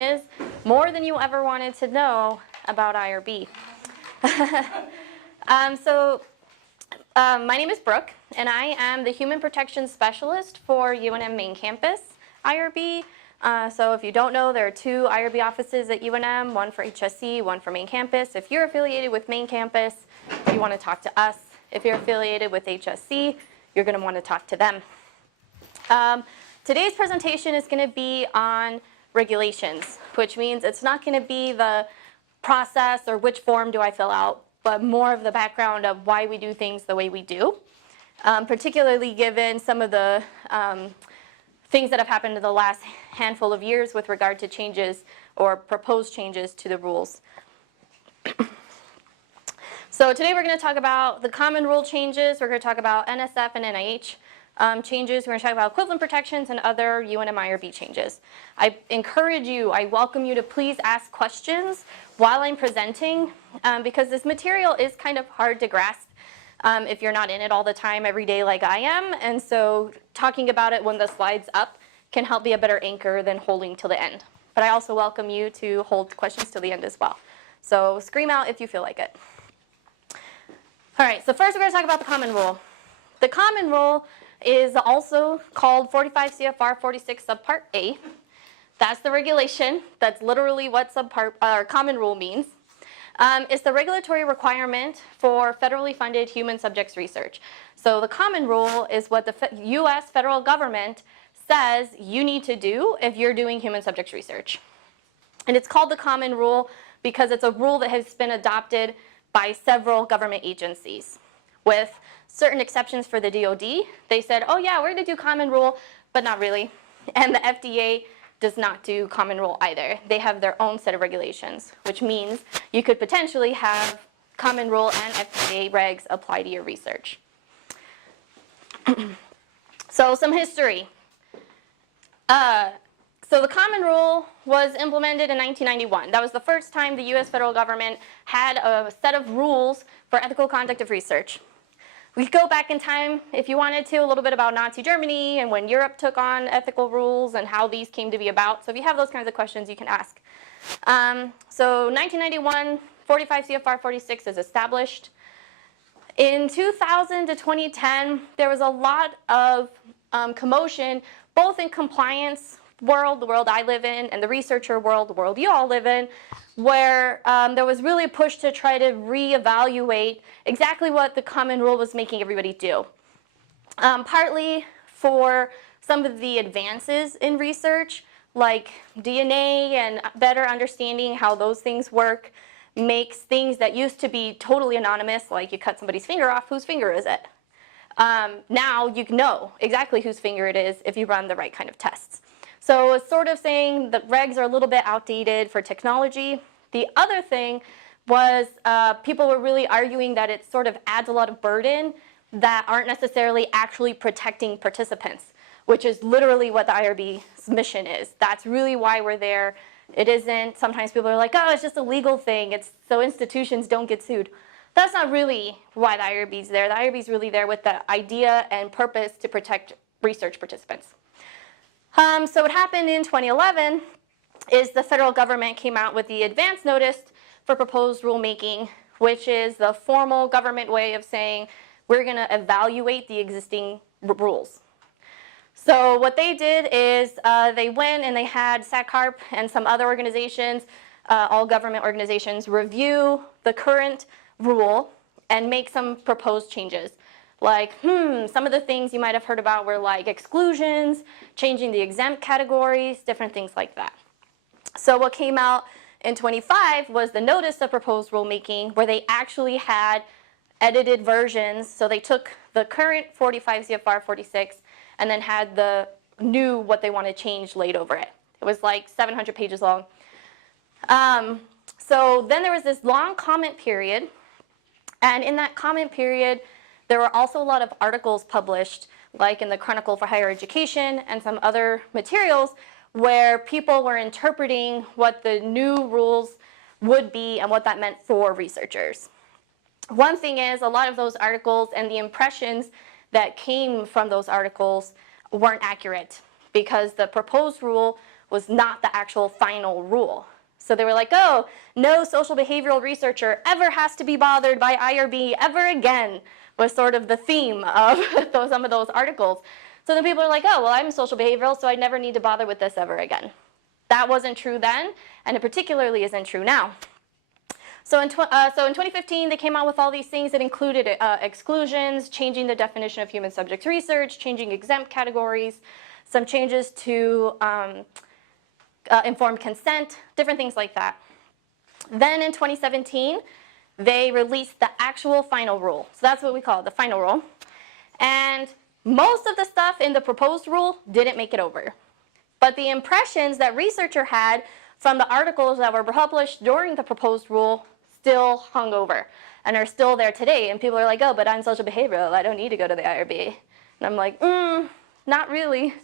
is more than you ever wanted to know about IRB. My name is Brooke, and I am the Human Protection Specialist for UNM Main Campus IRB. So if you don't know, there are two IRB offices at UNM, one for HSC, one for Main Campus. If you're affiliated with Main Campus, you want to talk to us. If you're affiliated with HSC, you're going to want to talk to them. Today's presentation is going to be on regulations, which means it's not going to be the process or which form do I fill out, but more of the background of why we do things the way we do, particularly given some of the things that have happened in the last handful of years with regard to changes or proposed changes to the rules. So today we're going to talk about the common rule changes. We're going to talk about NSF and NIH changes. We're going to talk about equivalent protections and other UNM IRB changes. I encourage you, I welcome you to please ask questions while I'm presenting because this material is kind of hard to grasp if you're not in it all the time every day like I am. And so talking about it when the slide's up can help be a better anchor than holding till the end. But I also welcome you to hold questions till the end as well. So scream out if you feel like it. All right, so first we're going to talk about the common rule. The common rule is also called 45 CFR 46 subpart A. That's the regulation. That's literally what common rule means. It's the regulatory requirement for federally funded human subjects research. So the common rule is what the U.S. federal government says you need to do if you're doing human subjects research. And it's called the common rule because it's a rule that has been adopted by several government agencies with certain exceptions for the DoD. They said, oh yeah, we're going to do common rule, but not really. And the FDA does not do common rule either. They have their own set of regulations, which means you could potentially have common rule and FDA regs apply to your research. So some history. So the common rule was implemented in 1991. That was the first time the US federal government had a set of rules for ethical conduct of research. We could go back in time, if you wanted to, a little bit about Nazi Germany and when Europe took on ethical rules and how these came to be about. So if you have those kinds of questions, you can ask. So 1991, 45 CFR 46 is established. In 2000 to 2010, there was a lot of commotion, both in compliance world, the world I live in, and the researcher world, the world you all live in, where there was really a push to try to reevaluate exactly what the common rule was making everybody do. Partly for some of the advances in research, like DNA and better understanding how those things work makes things that used to be totally anonymous, like you cut somebody's finger off, whose finger is it? Now you know exactly whose finger it is if you run the right kind of tests. So it's sort of saying that regs are a little bit outdated for technology. The other thing was people were really arguing that it sort of adds a lot of burden that aren't necessarily actually protecting participants, which is literally what the IRB's mission is. That's really why we're there. It isn't, sometimes people are like, oh, it's just a legal thing. It's so institutions don't get sued. That's not really why the IRB's there. The IRB's really there with the idea and purpose to protect research participants. So what happened in 2011 is the federal government came out with the advance notice for proposed rulemaking, which is the formal government way of saying we're going to evaluate the existing rules. So what they did is they went and they had SACARP and some other organizations, all government organizations, review the current rule and make some proposed changes. Like, some of the things you might have heard about were like exclusions, changing the exempt categories, different things like that. So what came out in 25 was the notice of proposed rulemaking where they actually had edited versions. So they took the current 45 CFR 46 and then had the new what they want to change laid over it. It was like 700 pages long. So then there was this long comment period. And in that comment period, there were also a lot of articles published, like in the Chronicle for Higher Education and some other materials, where people were interpreting what the new rules would be and what that meant for researchers. One thing is, a lot of those articles and the impressions that came from those articles weren't accurate because the proposed rule was not the actual final rule. So they were like, oh, no social behavioral researcher ever has to be bothered by IRB ever again, was sort of the theme of some of those articles. So then people are like, oh, well, I'm social behavioral, so I never need to bother with this ever again. That wasn't true then, and it particularly isn't true now. So in 2015, they came out with all these things that included exclusions, changing the definition of human subject research, changing exempt categories, some changes to informed consent, different things like that. Then in 2017, they released the actual final rule. So that's what we call it, the final rule. And most of the stuff in the proposed rule didn't make it over. But the impressions that researchers had from the articles that were published during the proposed rule still hung over and are still there today. And people are like, oh, but I'm social behavioral, I don't need to go to the IRB. And I'm like, not really.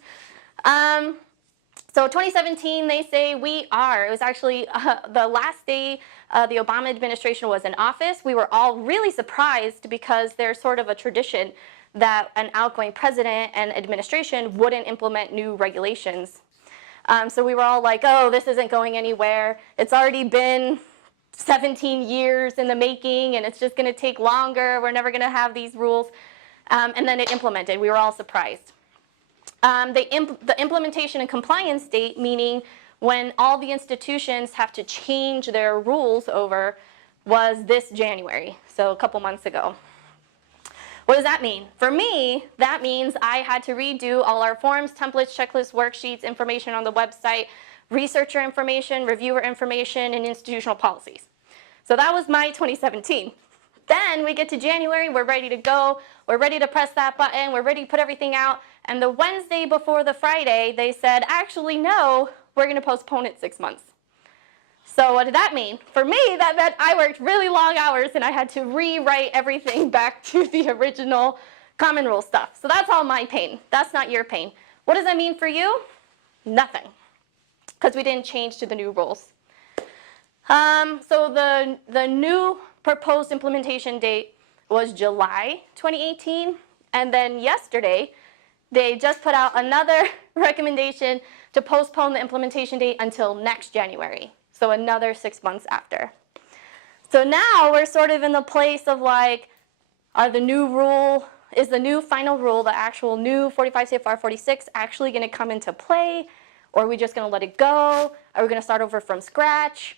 So 2017, they say we are. It was actually the last day the Obama administration was in office. We were all really surprised because there's sort of a tradition that an outgoing president and administration wouldn't implement new regulations. So we were all like, oh, this isn't going anywhere. It's already been 17 years in the making, and it's just going to take longer. We're never going to have these rules. And then it implemented. We were all surprised. The implementation and compliance date, meaning when all the institutions have to change their rules over, was this January, so a couple months ago. What does that mean? For me, that means I had to redo all our forms, templates, checklists, worksheets, information on the website, researcher information, reviewer information, and institutional policies. So that was my 2017. Then we get to January, we're ready to go, we're ready to press that button, we're ready to put everything out, and the Wednesday before the Friday, they said, actually, no, we're going to postpone it 6 months. So what did that mean? For me, that meant I worked really long hours and I had to rewrite everything back to the original common rule stuff. So that's all my pain. That's not your pain. What does that mean for you? Nothing, because we didn't change to the new rules. So the new proposed implementation date was July 2018, and then yesterday, they just put out another recommendation to postpone the implementation date until next January, so another 6 months after. So now we're sort of in the place of like, is the new final rule, the actual new 45 CFR 46, actually going to come into play, or are we just going to let it go? Are we going to start over from scratch?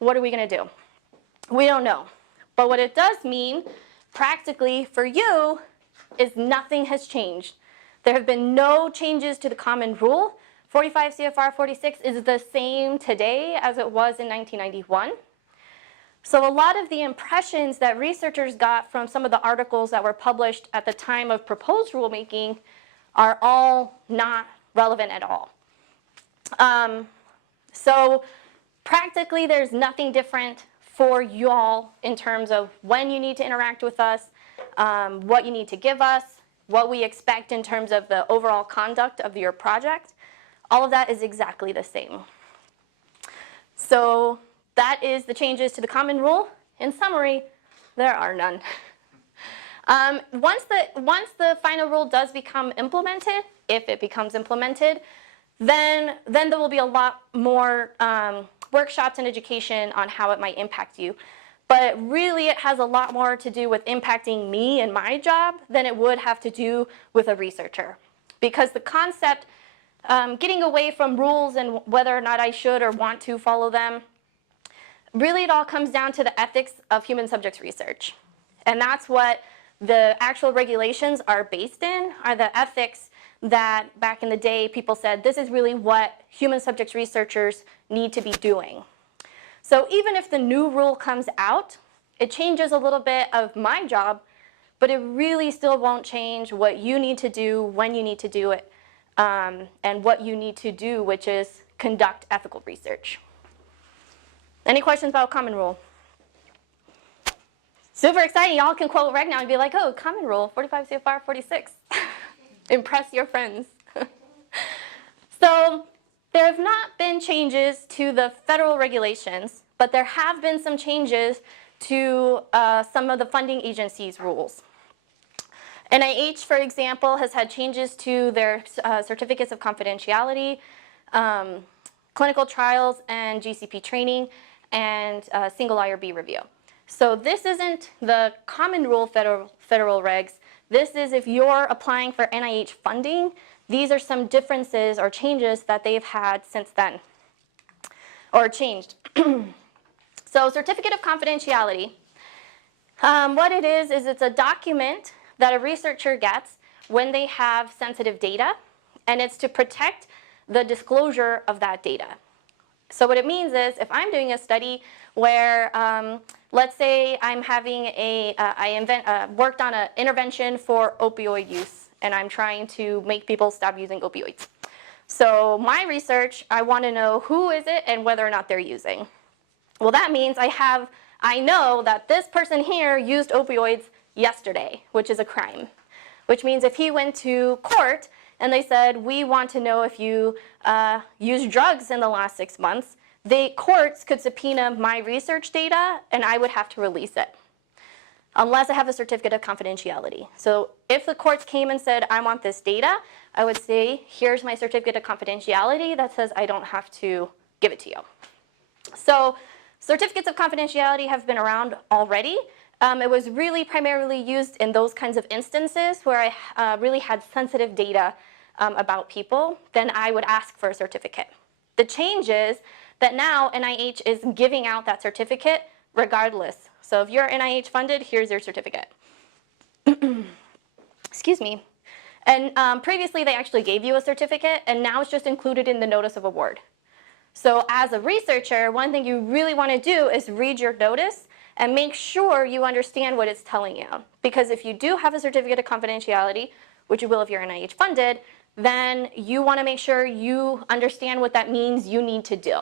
What are we going to do? We don't know. But what it does mean, practically for you, is nothing has changed. There have been no changes to the common rule. 45 CFR 46 is the same today as it was in 1991. So a lot of the impressions that researchers got from some of the articles that were published at the time of proposed rulemaking are all not relevant at all. So practically there's nothing different for you all in terms of when you need to interact with us, what you need to give us, what we expect in terms of the overall conduct of your project. All of that is exactly the same. So that is the changes to the common rule. In summary, there are none. Once the final rule does become implemented, if it becomes implemented, then there will be a lot more workshops and education on how it might impact you. But really, it has a lot more to do with impacting me and my job than it would have to do with a researcher. Because the concept, getting away from rules and whether or not I should or want to follow them, really it all comes down to the ethics of human subjects research. And that's what the actual regulations are based in, are the ethics that back in the day people said this is really what human subjects researchers need to be doing. So even if the new rule comes out, it changes a little bit of my job, but it really still won't change what you need to do, when you need to do it, and what you need to do, which is conduct ethical research. Any questions about common rule? Super exciting. Y'all can quote right now and be like, oh, common rule, 45 CFR 46. Impress your friends. So there have not been changes to the federal regulations, but there have been some changes to some of the funding agencies' rules. NIH, for example, has had changes to their certificates of confidentiality. clinical trials and GCP training and single IRB review. So this isn't the common rule federal regs. This is if you're applying for NIH funding, these are some differences or changes that they've had since then, or changed. So certificate of confidentiality, what it is it's a document that a researcher gets when they have sensitive data, and it's to protect the disclosure of that data. So what it means is if I'm doing a study where, let's say I'm having worked on an intervention for opioid use, and I'm trying to make people stop using opioids. So my research, I want to know who is it and whether or not they're using. Well, that means I know that this person here used opioids yesterday, which is a crime. Which means if he went to court and they said, we want to know if you used drugs in the last 6 months, the courts could subpoena my research data and I would have to release it, unless I have a certificate of confidentiality. So if the courts came and said, I want this data, I would say, here's my certificate of confidentiality that says I don't have to give it to you. So certificates of confidentiality have been around already. It was really primarily used in those kinds of instances where I really had sensitive data about people. Then I would ask for a certificate. The change is that now NIH is giving out that certificate regardless. So if you're NIH funded, here's your certificate. Excuse me. And previously they actually gave you a certificate, and now it's just included in the notice of award. So as a researcher, one thing you really want to do is read your notice and make sure you understand what it's telling you. Because if you do have a certificate of confidentiality, which you will if you're NIH funded, then you want to make sure you understand what that means you need to do.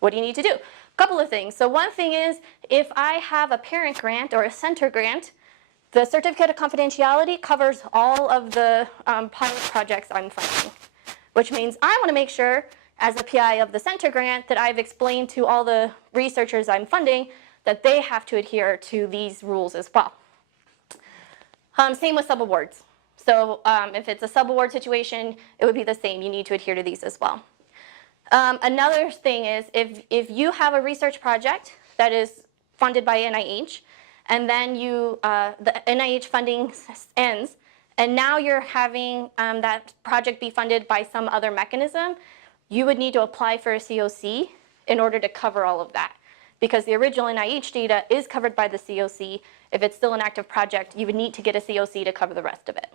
What do you need to do? A couple of things. So one thing is, if I have a parent grant or a center grant, the certificate of confidentiality covers all of the pilot projects I'm funding, which means I want to make sure, as a PI of the center grant, that I've explained to all the researchers I'm funding that they have to adhere to these rules as well. Same with subawards. So if it's a subaward situation, it would be the same. You need to adhere to these as well. Another thing is if you have a research project that is funded by NIH, and then the NIH funding ends, and now you're having that project be funded by some other mechanism, you would need to apply for a COC in order to cover all of that. Because the original NIH data is covered by the COC. If it's still an active project, you would need to get a COC to cover the rest of it.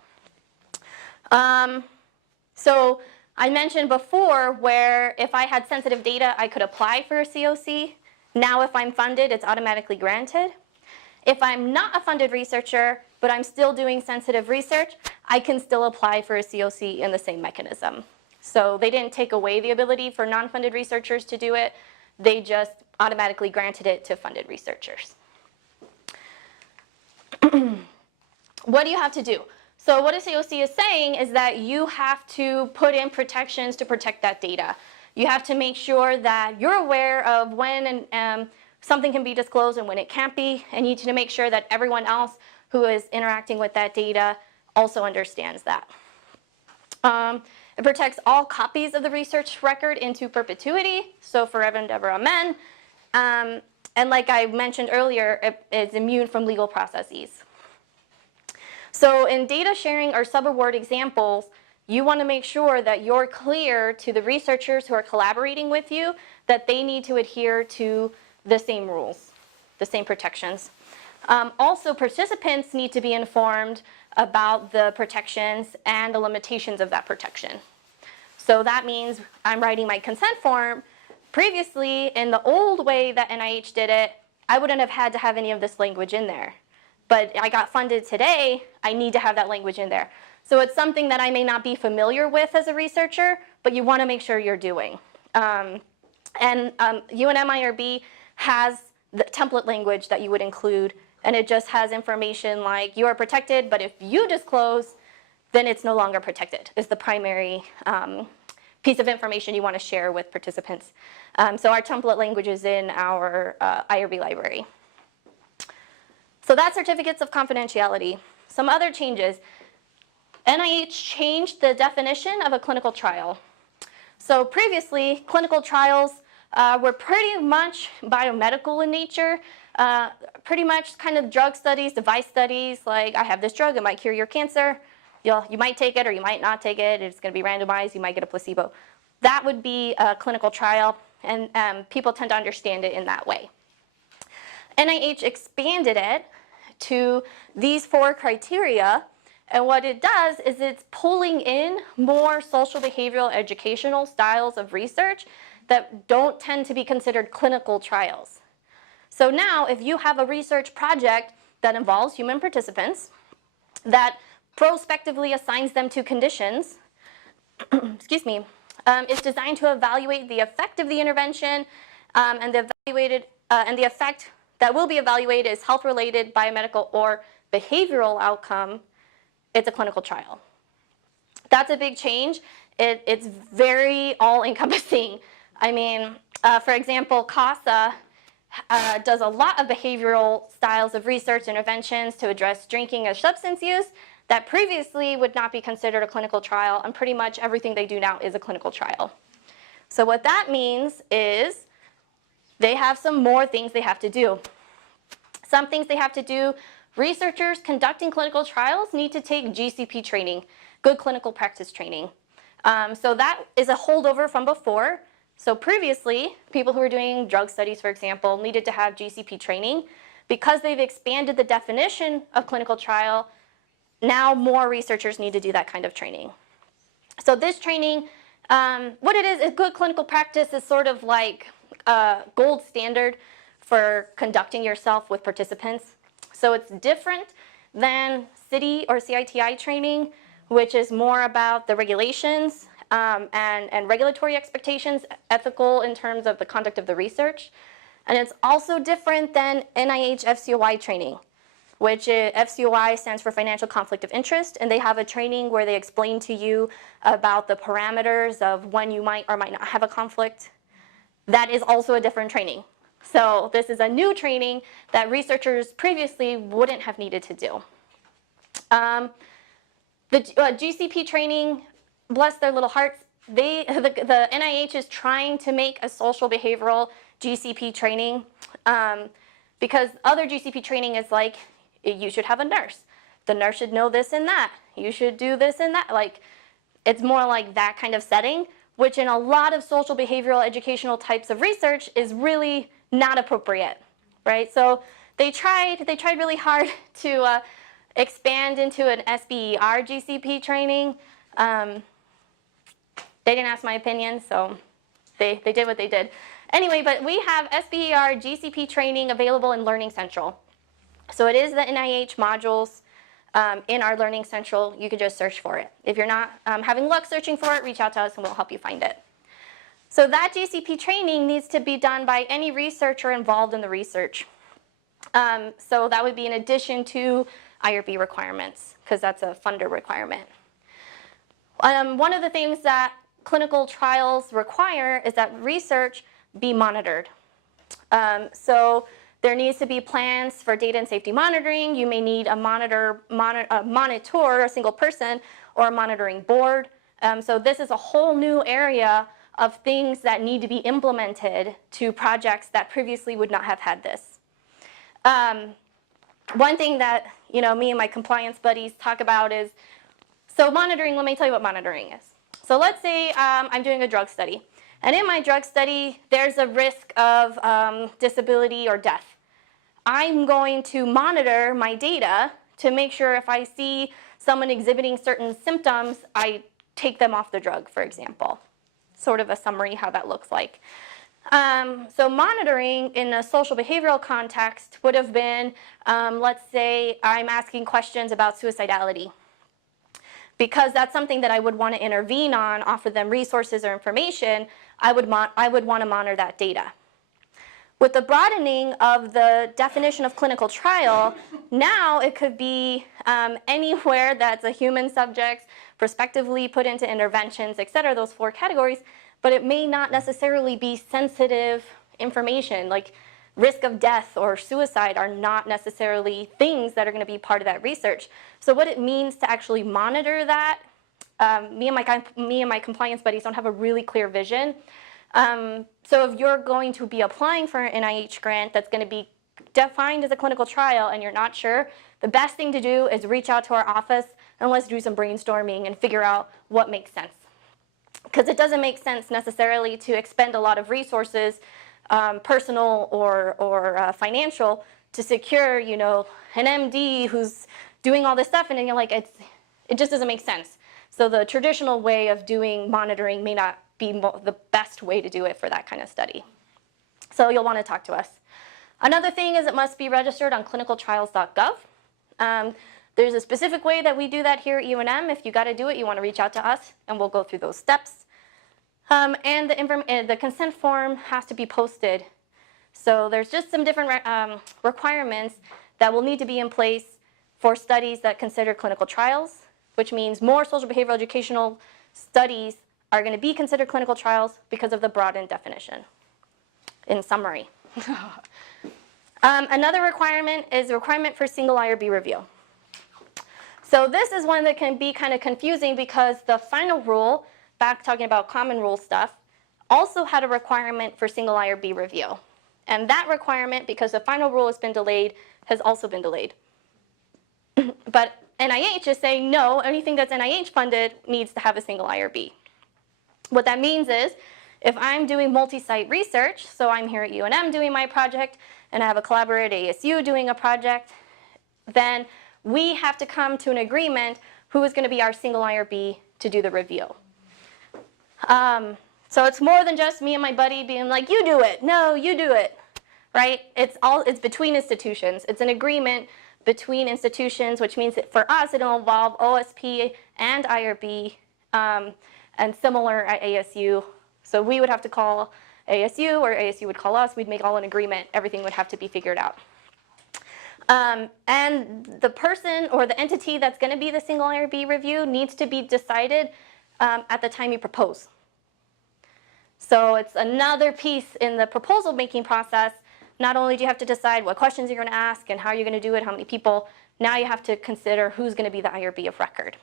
So I mentioned before where if I had sensitive data, I could apply for a COC. Now if I'm funded, it's automatically granted. If I'm not a funded researcher, but I'm still doing sensitive research, I can still apply for a COC in the same mechanism. So they didn't take away the ability for non-funded researchers to do it. They just automatically granted it to funded researchers. What do you have to do? So what a COC is saying is that you have to put in protections to protect that data. You have to make sure that you're aware of when something can be disclosed and when it can't be, and you need to make sure that everyone else who is interacting with that data also understands that. It protects all copies of the research record into perpetuity, so forever and ever, amen. And like I mentioned earlier, it's immune from legal processes. So in data sharing or subaward examples, you want to make sure that you're clear to the researchers who are collaborating with you that they need to adhere to the same rules, the same protections. Also, participants need to be informed about the protections and the limitations of that protection. So that means I'm writing my consent form. Previously, in the old way that NIH did it, I wouldn't have had to have any of this language in there. But I got funded today, I need to have that language in there. So it's something that I may not be familiar with as a researcher, but you want to make sure you're doing. UNM IRB has the template language that you would include, and it just has information like you are protected, but if you disclose, then it's no longer protected, is the primary piece of information you want to share with participants. So our template language is in our IRB library. So that's certificates of confidentiality. Some other changes. NIH changed the definition of a clinical trial. So previously, clinical trials were pretty much biomedical in nature, pretty much kind of drug studies, device studies, like I have this drug, it might cure your cancer. You might take it or you might not take it. It's going to be randomized. You might get a placebo. That would be a clinical trial, and people tend to understand it in that way. NIH expanded it to these 4 criteria, and what it does is it's pulling in more social behavioral educational styles of research that don't tend to be considered clinical trials. So now, if you have a research project that involves human participants, that prospectively assigns them to conditions, excuse me, is designed to evaluate the effect of the intervention, and the effect that will be evaluated is health-related, biomedical, or behavioral outcome. It's a clinical trial. That's a big change. It's very all-encompassing. I mean, for example, CASA does a lot of behavioral styles of research interventions to address drinking or substance use that previously would not be considered a clinical trial, and pretty much everything they do now is a clinical trial. So what that means is they have some more things they have to do. Some things they have to do: researchers conducting clinical trials need to take GCP training, good clinical practice training. So that is a holdover from before. So previously, people who were doing drug studies, for example, needed to have GCP training. Because they've expanded the definition of clinical trial, now more researchers need to do that kind of training. So this training, what it is good clinical practice is sort of like gold standard for conducting yourself with participants. So it's different than CITI or CITI training, which is more about the regulations and regulatory expectations, ethical in terms of the conduct of the research. And it's also different than NIH FCOI training, which FCOI stands for Financial Conflict of Interest, and they have a training where they explain to you about the parameters of when you might or might not have a conflict. That is also a different training. So this is a new training that researchers previously wouldn't have needed to do. The GCP training, bless their little hearts, the NIH is trying to make a social behavioral GCP training because other GCP training is like, you should have a nurse. The nurse should know this and that. You should do this and that. Like, it's more like that kind of setting, which in a lot of social behavioral educational types of research is really not appropriate, right? So they tried really hard to expand into an SBER GCP training. They didn't ask my opinion, so they did what they did. Anyway, but we have SBER GCP training available in Learning Central. So it is the NIH modules in our Learning Central. You could just search for it. If you're not having luck searching for it, reach out to us and we'll help you find it. So that GCP training needs to be done by any researcher involved in the research. So that would be in addition to IRB requirements, because that's a funder requirement. One of the things that clinical trials require is that research be monitored. So there needs to be plans for data and safety monitoring. You may need a monitor, a single person, or a monitoring board. So this is a whole new area of things that need to be implemented to projects that previously would not have had this. One thing that me and my compliance buddies talk about is, so monitoring, let me tell you what monitoring is. So let's say I'm doing a drug study. And in my drug study, there's a risk of disability or death. I'm going to monitor my data to make sure if I see someone exhibiting certain symptoms, I take them off the drug, for example. Sort of a summary how that looks like. So monitoring in a social behavioral context would have been, let's say I'm asking questions about suicidality. Because that's something that I would want to intervene on, offer them resources or information, I would want to monitor that data. With the broadening of the definition of clinical trial, now it could be anywhere that's a human subject, prospectively put into interventions, et cetera, those 4 categories, but it may not necessarily be sensitive information, like risk of death or suicide are not necessarily things that are going to be part of that research. So what it means to actually monitor that me and my compliance buddies don't have a really clear vision. So if you're going to be applying for an NIH grant that's going to be defined as a clinical trial and you're not sure, the best thing to do is reach out to our office and let's do some brainstorming and figure out what makes sense. Because it doesn't make sense necessarily to expend a lot of resources, personal or financial, to secure, you know, an MD who's doing all this stuff, and then you're like, it just doesn't make sense. So the traditional way of doing monitoring may not be the best way to do it for that kind of study. So you'll want to talk to us. Another thing is it must be registered on clinicaltrials.gov. There's a specific way that we do that here at UNM. If you got to do it, you want to reach out to us, and we'll go through those steps. And the consent form has to be posted. So there's just some different requirements that will need to be in place for studies that consider clinical trials, which means more social behavioral educational studies are going to be considered clinical trials because of the broadened definition. In summary. Another requirement is a requirement for single IRB review. So this is one that can be kind of confusing because the final rule, back talking about common rule stuff, also had a requirement for single IRB review. And that requirement, because the final rule has been delayed, has also been delayed. But NIH is saying, no, anything that's NIH funded needs to have a single IRB. What that means is, if I'm doing multi-site research, so I'm here at UNM doing my project, and I have a collaborator at ASU doing a project, then we have to come to an agreement who is going to be our single IRB to do the review. So it's more than just me and my buddy being like, you do it, no, you do it, right? It's between institutions. It's an agreement between institutions, which means that for us, it'll involve OSP and IRB, and similar at ASU. So we would have to call ASU, or ASU would call us. We'd make all an agreement. Everything would have to be figured out. And the person or the entity that's going to be the single IRB review needs to be decided at the time you propose. So it's another piece in the proposal making process. Not only do you have to decide what questions you're going to ask and how you're going to do it, how many people, now you have to consider who's going to be the IRB of record.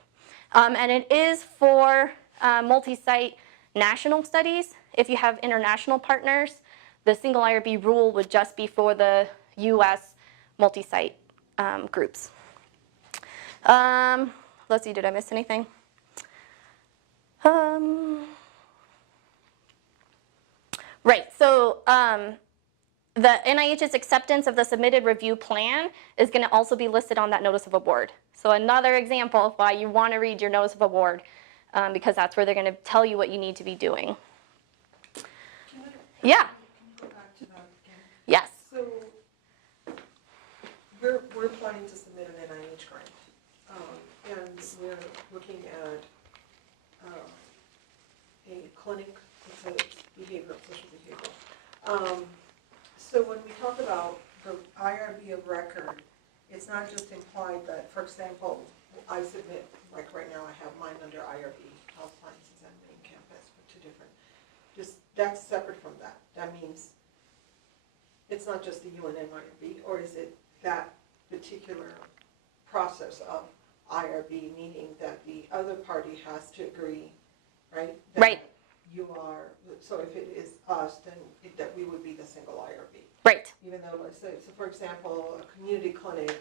And it is for multi-site national studies. If you have international partners, the single IRB rule would just be for the US multi-site groups. Let's see, did I miss anything? Right, so the NIH's acceptance of the submitted review plan is going to also be listed on that notice of award. So another example of why you want to read your notice of award, because that's where they're going to tell you what you need to be doing. Yeah. Go back to that again. Yes. So we're planning to submit an NIH grant, and we're looking at a clinic that's social behavioral. So when we talk about the IRB of record, it's not just implied that, for example, I submit, like right now I have mine under IRB, Health Sciences and Main Campus, but two different. That's separate from that. That means it's not just the UNM IRB, or is it that particular process of IRB, meaning that the other party has to agree, right? That right. You are, so if it is us, then that we would be the single IRB. Right. Even though, let's say, so for example, a community clinic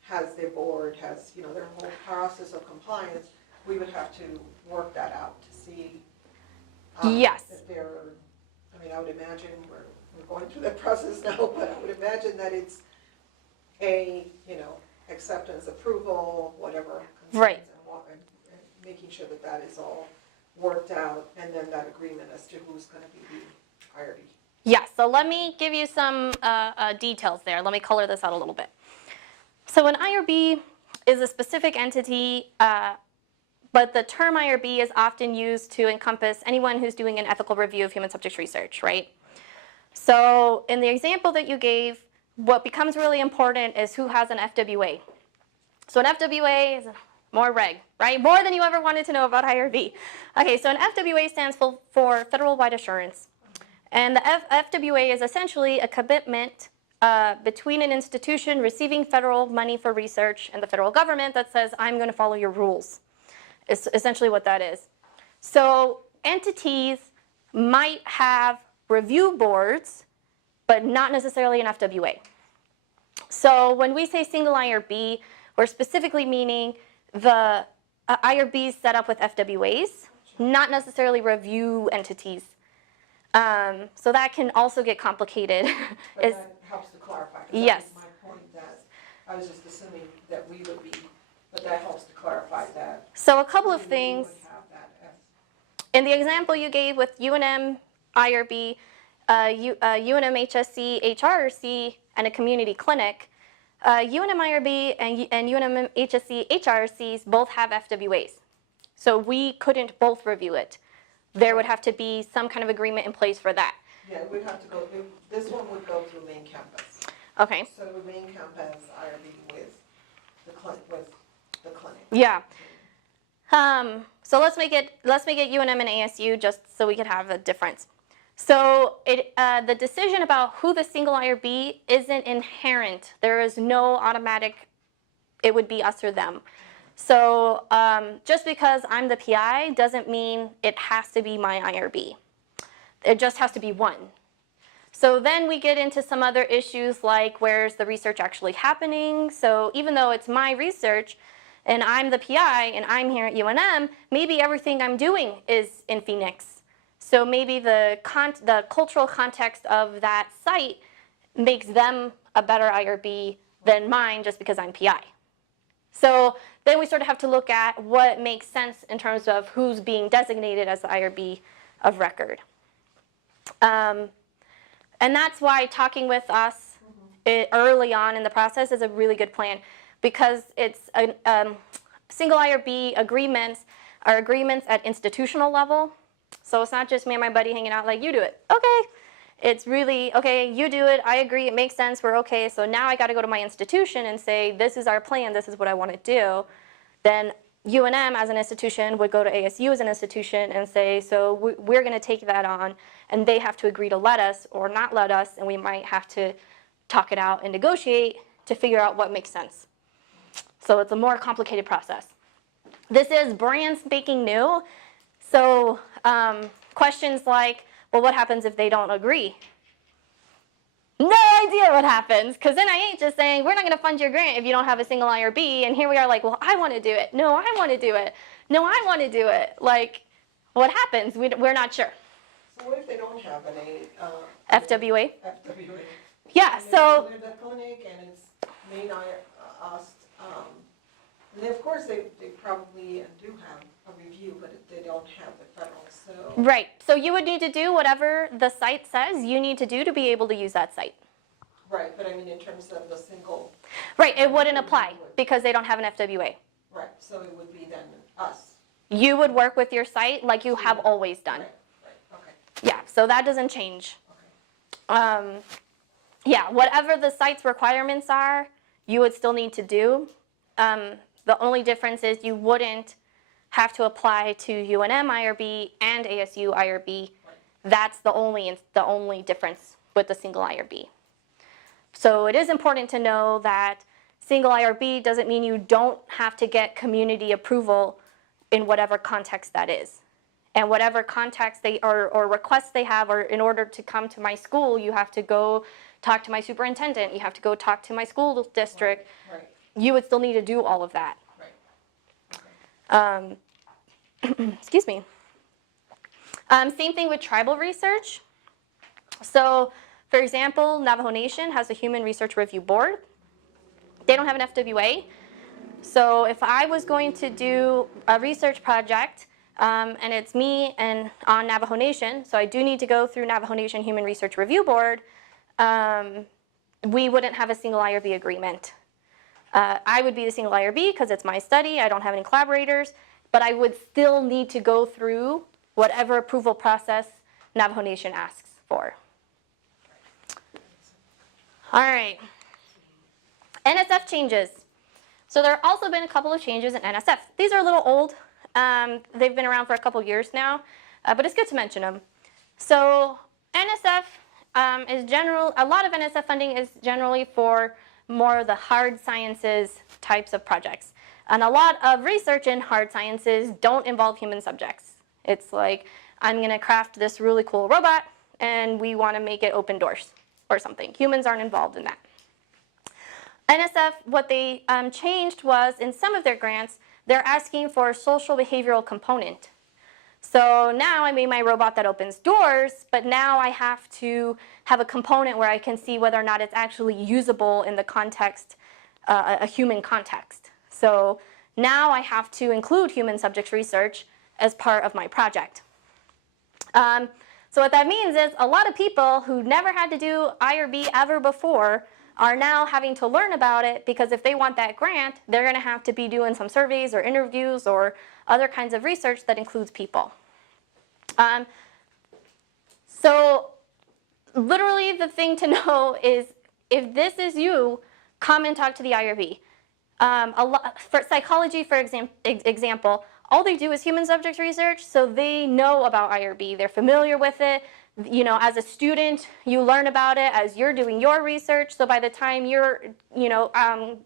has their board, has, you know, their whole process of compliance, we would have to work that out to see yes. if they're, I mean, I would imagine we're going through that process now, but I would imagine that it's a, you know, acceptance, approval, whatever. Right. And making sure that that is all worked out, and then that agreement as to who's going to be the IRB. Yeah, so let me give you some details there. Let me color this out a little bit. So an IRB is a specific entity, but the term IRB is often used to encompass anyone who's doing an ethical review of human subjects research, right? So in the example that you gave, what becomes really important is who has an FWA. So an FWA is more reg, right? More than you ever wanted to know about IRB. Okay, so an FWA stands for Federal Wide Assurance. And the FWA is essentially a commitment between an institution receiving federal money for research and the federal government that says, I'm going to follow your rules. is essentially what that is. So entities might have review boards, but not necessarily an FWA. So when we say single IRB, we're specifically meaning the IRBs set up with FWAs, not necessarily review entities. So that can also get complicated. But that helps to clarify. 'Cause Yes. that was my point, that I was just assuming that we would be, but that helps to clarify that. So a couple of we things. would have that as- In the example you gave with UNM IRB, UNM HSC, HRC, and a community clinic, UNM IRB and UNM HSC, HRCs both have FWAs. So we couldn't both review it. There would have to be some kind of agreement in place for that. Yeah, we'd have to go, this one would go through main campus. Okay. So the main campus IRB with the clinic. Yeah. So let's make it UNM and ASU just so we could have a difference. So the decision about who the single IRB isn't inherent. There is no automatic, it would be us or them. So just because I'm the PI doesn't mean it has to be my IRB. It just has to be one. So then we get into some other issues like where's the research actually happening. So even though it's my research and I'm the PI and I'm here at UNM, maybe everything I'm doing is in Phoenix. So maybe the cultural context of that site makes them a better IRB than mine just because I'm PI. So then we sort of have to look at what makes sense in terms of who's being designated as the IRB of record. And that's why talking with us early on in the process is a really good plan, because it's single IRB agreements are agreements at institutional level. So it's not just me and my buddy hanging out like, you do it. Okay. It's really, okay, you do it. I agree. It makes sense. We're okay. So now I got to go to my institution and say, this is our plan. This is what I want to do. Then UNM as an institution would go to ASU as an institution and say, so we're going to take that on, and they have to agree to let us or not let us, and we might have to talk it out and negotiate to figure out what makes sense. So it's a more complicated process. This is brand spanking new. So questions like, well, what happens if they don't agree? No idea what happens, because NIH is saying, we're not going to fund your grant if you don't have a single IRB, and here we are like, well, I want to do it. No, I want to do it. No, I want to do it. Like, what happens? We're not sure. So what if they don't have FWA? FWA? Yeah, so they're the clinic and it's main us, and of course they probably do have a review, but they don't have the federal, so. right. So you would need to do whatever the site says you need to do to be able to use that site. Right, but I mean in terms of the single. Right, it wouldn't apply because they don't have an FWA. Right, so it would be then us. You would work with your site like you have always done. Right, okay, Yeah, so that doesn't change. okay. Yeah, whatever the site's requirements are, you would still need to do. The only difference is you wouldn't have to apply to UNM IRB and ASU IRB. That's the only difference with the single IRB. So it is important to know that single IRB doesn't mean you don't have to get community approval in whatever context that is. And whatever context they or requests they have, or in order to come to my school, you have to go talk to my superintendent, you have to go talk to my school district. Right. You would still need to do all of that. Right. Okay. Excuse me. Same thing with tribal research. So, for example, Navajo Nation has a Human Research Review Board. They don't have an FWA. So if I was going to do a research project, and it's me and on Navajo Nation, so I do need to go through Navajo Nation Human Research Review Board, we wouldn't have a single IRB agreement. I would be the single IRB because it's my study, I don't have any collaborators, but I would still need to go through whatever approval process Navajo Nation asks for. All right, NSF changes. So there have also been a couple of changes in NSF. These are a little old. They've been around for a couple years now, but it's good to mention them. So NSF is a lot of NSF funding is generally for more of the hard sciences types of projects. And a lot of research in hard sciences don't involve human subjects. It's like, I'm going to craft this really cool robot, and we want to make it open doors or something. Humans aren't involved in that. NSF, what they changed was, in some of their grants, they're asking for a social behavioral component. So now I made my robot that opens doors, but now I have to have a component where I can see whether or not it's actually usable in the context, a human context. So now I have to include human subjects research as part of my project. So what that means is a lot of people who never had to do IRB ever before are now having to learn about it, because if they want that grant, they're going to have to be doing some surveys or interviews or other kinds of research that includes people. So literally the thing to know is, if this is you, come and talk to the IRB. For psychology, for example, all they do is human subjects research, so they know about IRB. They're familiar with it. You know, as a student, you learn about it as you're doing your research. So by the time you're,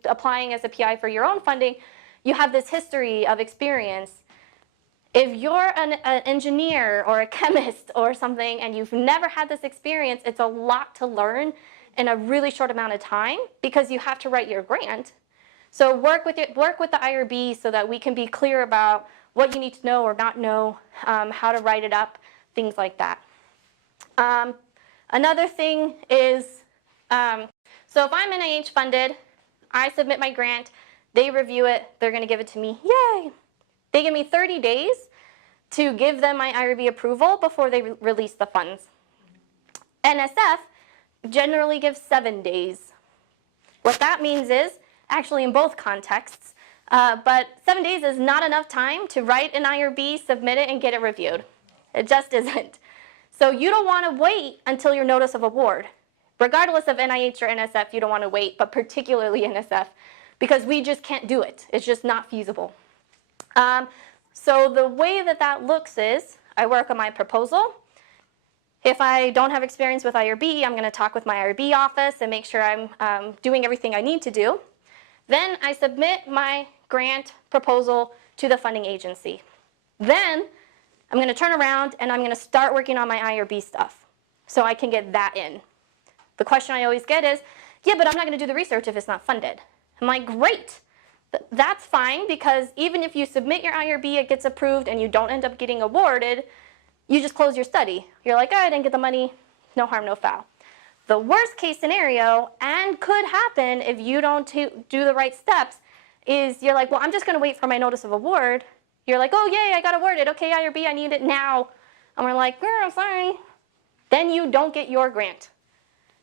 applying as a PI for your own funding, you have this history of experience. If you're an engineer or a chemist or something and you've never had this experience, it's a lot to learn in a really short amount of time, because you have to write your grant. So work with the IRB so that we can be clear about what you need to know or not know, how to write it up, things like that. Another thing is, so if I'm NIH funded, I submit my grant, they review it, they're going to give it to me. Yay! They give me 30 days to give them my IRB approval before they release the funds. NSF generally gives 7 days. What that means is, actually in both contexts, but 7 days is not enough time to write an IRB, submit it, and get it reviewed. It just isn't. So you don't want to wait until your notice of award. Regardless of NIH or NSF, you don't want to wait, but particularly NSF, because we just can't do it. It's just not feasible. So the way that looks is, I work on my proposal. If I don't have experience with IRB, I'm going to talk with my IRB office and make sure I'm doing everything I need to do. Then I submit my grant proposal to the funding agency. Then I'm going to turn around and I'm going to start working on my IRB stuff so I can get that in. The question I always get is, yeah, but I'm not going to do the research if it's not funded. I'm like, great. That's fine, because even if you submit your IRB, it gets approved, and you don't end up getting awarded, you just close your study. You're like, oh, I didn't get the money, no harm, no foul. The worst case scenario, and could happen if you don't do the right steps, is you're like, well, I'm just going to wait for my notice of award. You're like, oh, yay, I got awarded. Okay, IRB, I need it now. And we're like, girl, sorry. Then you don't get your grant.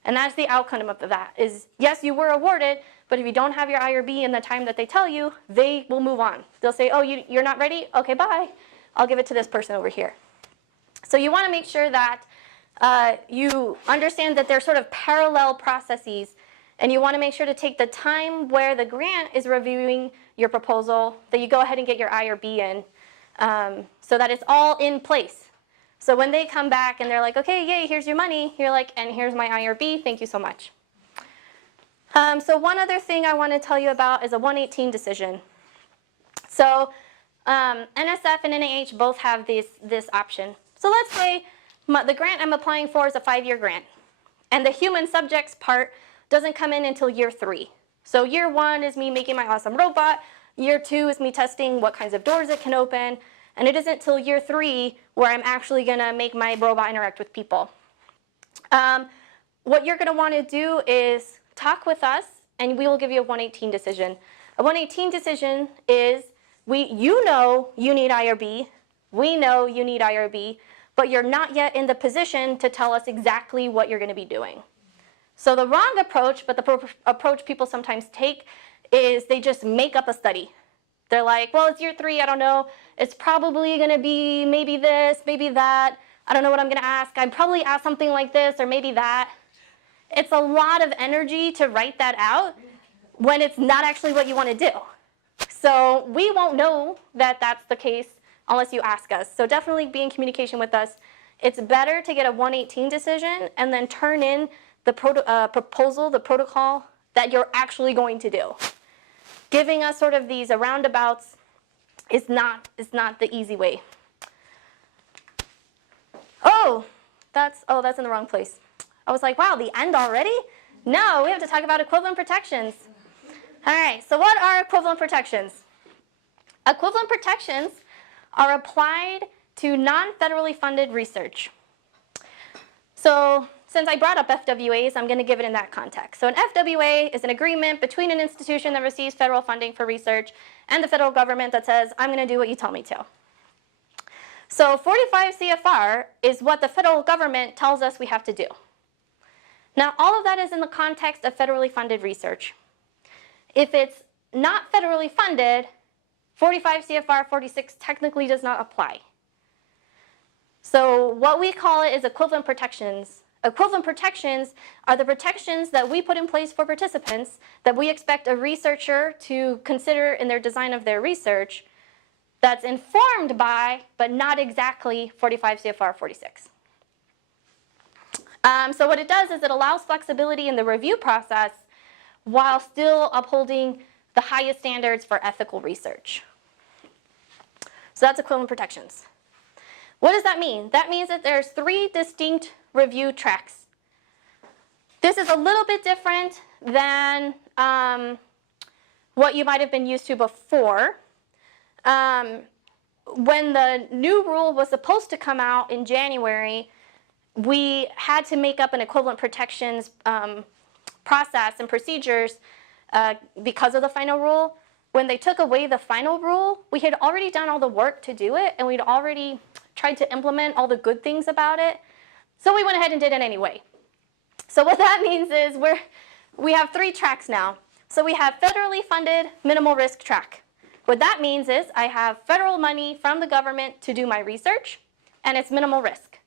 And that's the outcome of that, is yes, you were awarded, but if you don't have your IRB in the time that they tell you, they will move on. They'll say, oh, you're not ready? Okay, bye. I'll give it to this person over here. So you want to make sure that you understand that they're sort of parallel processes, and you want to make sure to take the time where the grant is reviewing your proposal, that you go ahead and get your IRB in, so that it's all in place. So when they come back and they're like, okay, yay, here's your money, you're like, and here's my IRB, thank you so much. So one other thing I want to tell you about is a 118 decision. So NSF and NIH both have this option. So let's say the grant I'm applying for is a 5-year grant, and the human subjects part doesn't come in until year 3. So year 1 is me making my awesome robot, year 2 is me testing what kinds of doors it can open, and it isn't till year 3 where I'm actually going to make my robot interact with people. What you're going to want to do is talk with us, and we will give you a 118 decision. A 118 decision is, you know you need IRB, we know you need IRB, but you're not yet in the position to tell us exactly what you're going to be doing. So the wrong approach, but the approach people sometimes take, is they just make up a study. They're like, well, it's year 3, I don't know. It's probably going to be maybe this, maybe that. I don't know what I'm going to ask. I'd probably ask something like this or maybe that. It's a lot of energy to write that out when it's not actually what you want to do. So we won't know that that's the case unless you ask us. So definitely be in communication with us. It's better to get a 118 decision and then turn in the proposal, the protocol, that you're actually going to do. Giving us sort of these roundabouts is not the easy way. Oh, that's in the wrong place. I was like, wow, the end already? No, we have to talk about equivalent protections. All right, so what are equivalent protections? Equivalent protections are applied to non-federally funded research. So since I brought up FWAs, I'm going to give it in that context. So an FWA is an agreement between an institution that receives federal funding for research and the federal government that says, I'm going to do what you tell me to. So 45 CFR is what the federal government tells us we have to do. Now, all of that is in the context of federally funded research. If it's not federally funded, 45 CFR 46 technically does not apply. So what we call it is equivalent protections. Equivalent protections are the protections that we put in place for participants that we expect a researcher to consider in their design of their research that's informed by, but not exactly, 45 CFR 46. So what it does is it allows flexibility in the review process while still upholding the highest standards for ethical research. So that's equivalent protections. What does that mean? That means that there's 3 distinct review tracks. This is a little bit different than what you might have been used to before. When the new rule was supposed to come out in January, we had to make up an equivalent protections process and procedures because of the final rule. When they took away the final rule, we had already done all the work to do it, and we'd already tried to implement all the good things about it. So we went ahead and did it anyway. So what that means is we have 3 tracks now. So we have federally funded minimal risk track. What that means is I have federal money from the government to do my research, and it's minimal risk.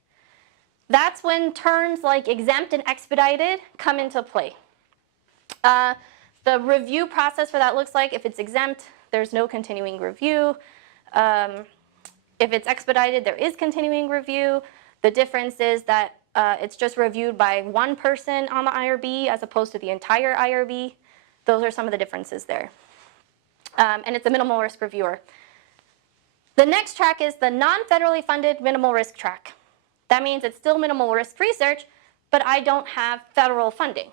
That's when terms like exempt and expedited come into play. The review process for that looks like if it's exempt, there's no continuing review. If it's expedited, there is continuing review. The difference is that it's just reviewed by one person on the IRB as opposed to the entire IRB. Those are some of the differences there. And it's a minimal risk reviewer. The next track is the non-federally funded minimal risk track. That means it's still minimal risk research, but I don't have federal funding.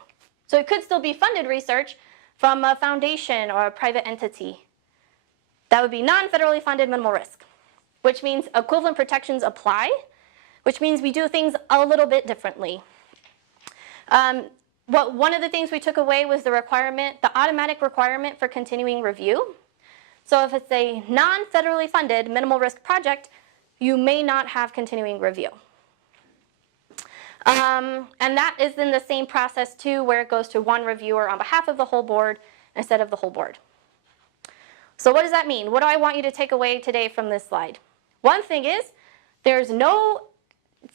So it could still be funded research from a foundation or a private entity. That would be non-federally funded minimal risk, which means equivalent protections apply, which means we do things a little bit differently. One of the things we took away was the requirement, the automatic requirement for continuing review. So if it's a non-federally funded minimal risk project, you may not have continuing review. And that is in the same process too, where it goes to one reviewer on behalf of the whole board instead of the whole board. So what does that mean? What do I want you to take away today from this slide? One thing is, there's no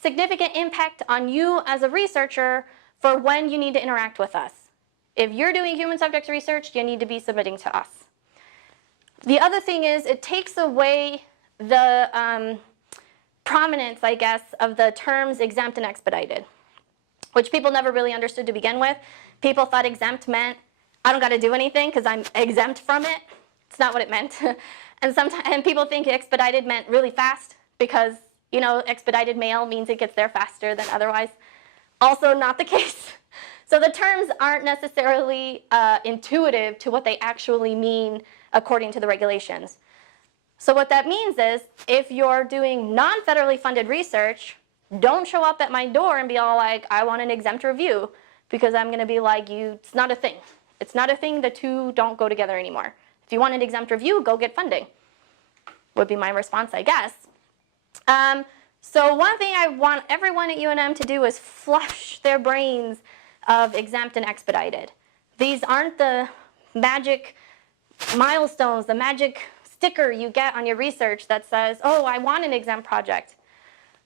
significant impact on you as a researcher for when you need to interact with us. If you're doing human subjects research, you need to be submitting to us. The other thing is, it takes away the prominence, I guess, of the terms exempt and expedited, which people never really understood to begin with. People thought exempt meant, I don't got to do anything because I'm exempt from it. It's not what it meant. And people think expedited meant really fast because, you know, expedited mail means it gets there faster than otherwise. Also not the case. So the terms aren't necessarily intuitive to what they actually mean according to the regulations. So what that means is, if you're doing non-federally funded research, don't show up at my door and be all like, I want an exempt review, because I'm going to be like, it's not a thing. It's not a thing. The two don't go together anymore. If you want an exempt review, go get funding, would be my response, I guess. So one thing I want everyone at UNM to do is flush their brains of exempt and expedited. These aren't the magic milestones, the magic sticker you get on your research that says, oh, I want an exempt project.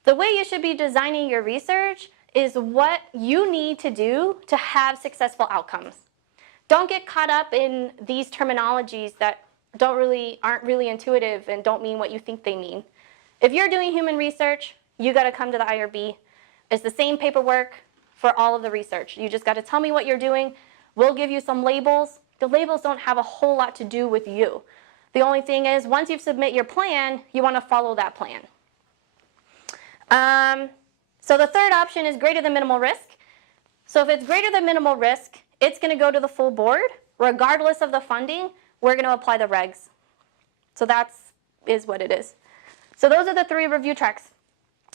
The way you should be designing your research is what you need to do to have successful outcomes. Don't get caught up in these terminologies that aren't really intuitive and don't mean what you think they mean. If you're doing human research, you got to come to the IRB. It's the same paperwork for all of the research. You just got to tell me what you're doing. We'll give you some labels. The labels don't have a whole lot to do with you. The only thing is, once you submit your plan, you want to follow that plan. So the third option is greater than minimal risk. So if it's greater than minimal risk, it's going to go to the full board. Regardless of the funding, we're going to apply the regs. So that is what it is. So those are the 3 review tracks.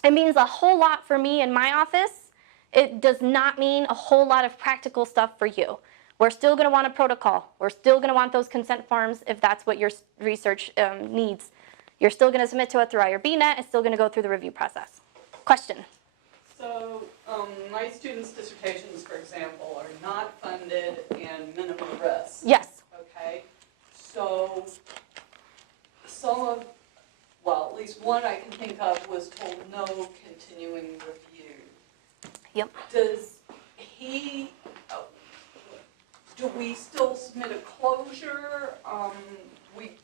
It means a whole lot for me in my office. It does not mean a whole lot of practical stuff for you. We're still going to want a protocol. We're still going to want those consent forms if that's what your research needs. You're still going to submit to it through IRBnet. It's still going to go through the review process. Question? So my students' dissertations, for example, are not funded and minimal risk. Yes. Okay. So some of, well, at least one I can think of was told no continuing review. Yep. Does he, do we still submit a closure?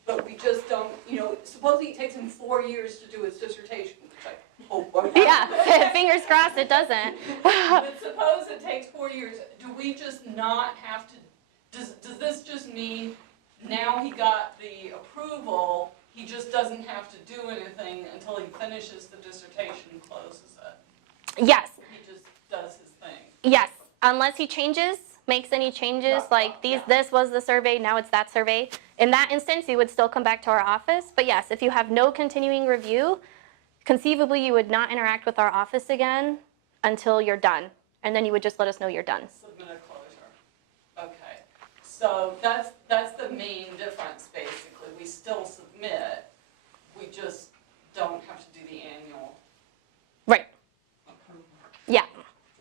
But we just don't, you know, supposedly it takes him 4 years to do his dissertation, which I hope. Yeah, fingers crossed it doesn't. But suppose it takes 4 years, do we just not have to, does this just mean now he got the approval, he just doesn't have to do anything until he finishes the dissertation and closes it? Yes. He just does his thing? Yes, unless he makes any changes, like this was the survey, now it's that survey. In that instance, you would still come back to our office. But yes, if you have no continuing review, conceivably you would not interact with our office again until you're done. And then you would just let us know you're done. Submit a closure. Okay. So that's the main difference, basically. We still submit, we just don't have to do the annual. Right. Okay. Yeah.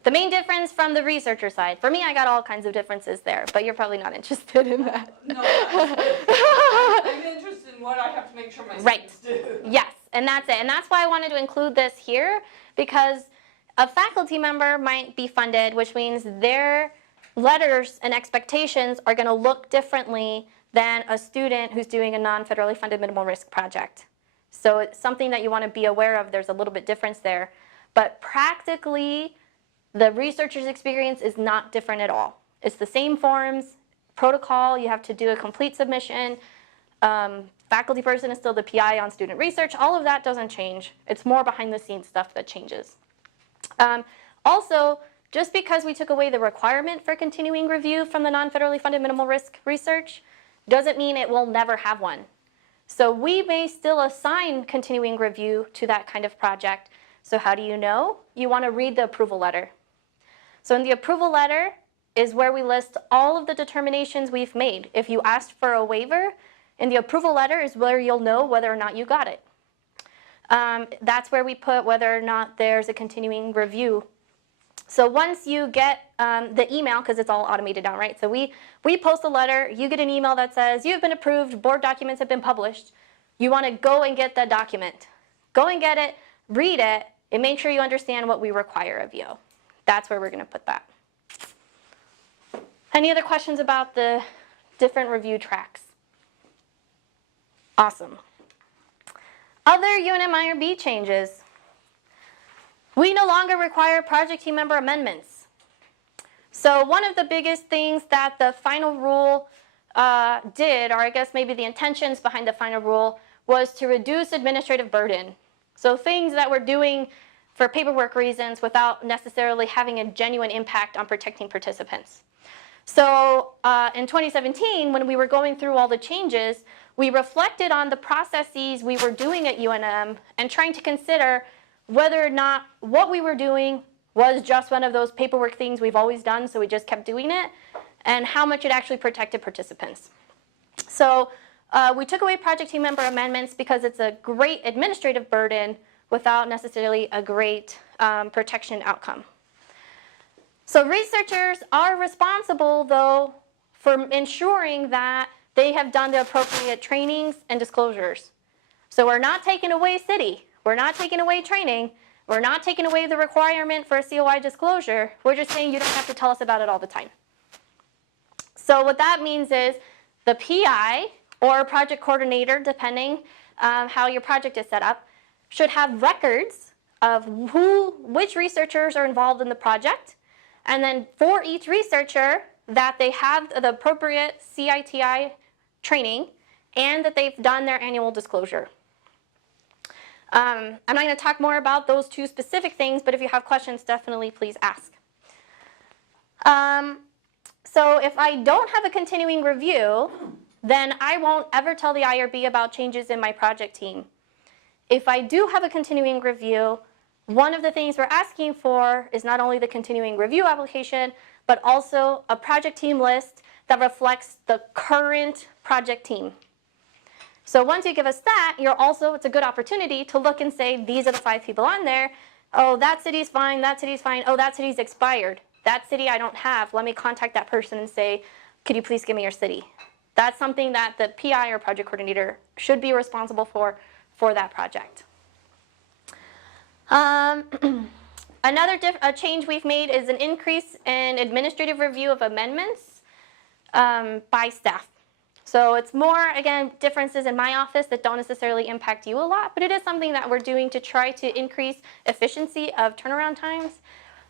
The main difference from the researcher side. For me, I got all kinds of differences there, but you're probably not interested in that. No, I'm interested in what I have to make sure my students do. Yes, and that's it. And that's why I wanted to include this here, because a faculty member might be funded, which means their letters and expectations are going to look differently than a student who's doing a non-federally funded minimal risk project. So it's something that you want to be aware of. There's a little bit difference there. But practically, the researcher's experience is not different at all. It's the same forms, protocol, you have to do a complete submission. Faculty person is still the PI on student research. All of that doesn't change. It's more behind the scenes stuff that changes. Also, just because we took away the requirement for continuing review from the non-federally funded minimal risk research doesn't mean it will never have one. So we may still assign continuing review to that kind of project. So how do you know? You want to read the approval letter. So in the approval letter is where we list all of the determinations we've made. If you asked for a waiver, in the approval letter is where you'll know whether or not you got it. That's where we put whether or not there's a continuing review. So once you get the email, because it's all automated now, right? So we post a letter, you get an email that says, you've been approved, board documents have been published. You want to go and get that document. Go and get it, read it, and make sure you understand what we require of you. That's where we're going to put that. Any other questions about the different review tracks? Awesome. Other UNM IRB changes. We no longer require project team member amendments. So one of the biggest things that the final rule did, or I guess maybe the intentions behind the final rule, was to reduce administrative burden. So things that we're doing for paperwork reasons without necessarily having a genuine impact on protecting participants. So in 2017, when we were going through all the changes, we reflected on the processes we were doing at UNM and trying to consider whether or not what we were doing was just one of those paperwork things we've always done, so we just kept doing it, and how much it actually protected participants. So we took away project team member amendments because it's a great administrative burden without necessarily a great protection outcome. So researchers are responsible, though, for ensuring that they have done the appropriate trainings and disclosures. So we're not taking away city. We're not taking away training. We're not taking away the requirement for a COI disclosure. We're just saying you don't have to tell us about it all the time. So what that means is the PI or project coordinator, depending how your project is set up, should have records of which researchers are involved in the project. And then for each researcher, that they have the appropriate CITI training and that they've done their annual disclosure. I'm not going to talk more about those two specific things, but if you have questions, definitely please ask. So if I don't have a continuing review, then I won't ever tell the IRB about changes in my project team. If I do have a continuing review, one of the things we're asking for is not only the continuing review application, but also a project team list that reflects the current project team. So once you give us that, it's a good opportunity to look and say, these are the 5 people on there. Oh, that city's fine, that city's fine. Oh, that city's expired. That city I don't have. Let me contact that person and say, could you please give me your city? That's something that the PI or project coordinator should be responsible for that project. Another change we've made is an increase in administrative review of amendments by staff. So it's more, again, differences in my office that don't necessarily impact you a lot, but it is something that we're doing to try to increase efficiency of turnaround times.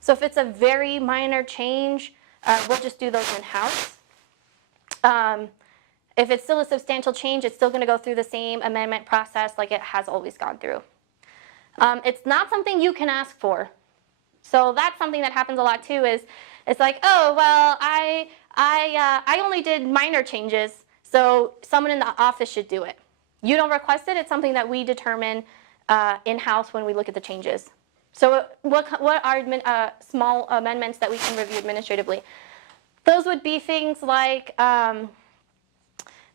So if it's a very minor change, we'll just do those in-house. If it's still a substantial change, it's still going to go through the same amendment process like it has always gone through. It's not something you can ask for. So that's something that happens a lot too, is it's like, oh, well, I only did minor changes, so someone in the office should do it. You don't request it. It's something that we determine in-house when we look at the changes. So what are small amendments that we can review administratively? Those would be things like I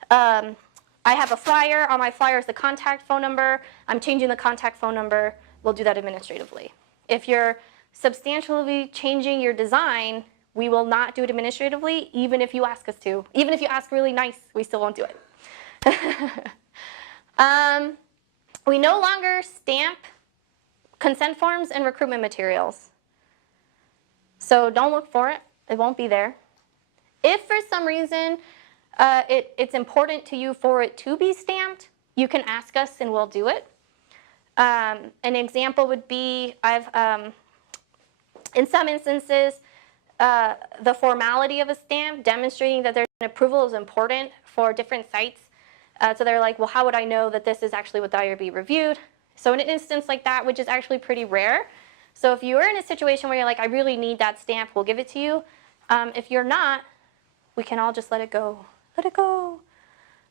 have a flyer. On my flyer is the contact phone number. I'm changing the contact phone number. We'll do that administratively. If you're substantially changing your design, we will not do it administratively, even if you ask us to. Even if you ask really nice, we still won't do it. We no longer stamp consent forms and recruitment materials. So don't look for it. It won't be there. If for some reason it's important to you for it to be stamped, you can ask us and we'll do it. An example would be, in some instances, the formality of a stamp demonstrating that there's an approval is important for different sites. So they're like, well, how would I know that this is actually what the IRB reviewed? So in an instance like that, which is actually pretty rare, so if you're in a situation where you're like, I really need that stamp, we'll give it to you. If you're not, we can all just let it go. Let it go.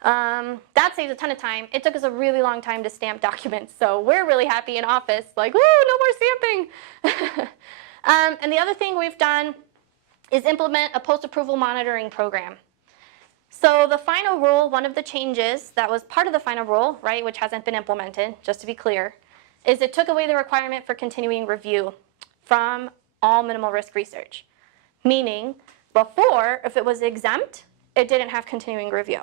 That saves a ton of time. It took us a really long time to stamp documents, so we're really happy in office, like, woo, no more stamping. And the other thing we've done is implement a post-approval monitoring program. So the final rule, one of the changes that was part of the final rule, right, which hasn't been implemented, just to be clear, is it took away the requirement for continuing review from all minimal risk research. Meaning, before, if it was exempt, it didn't have continuing review.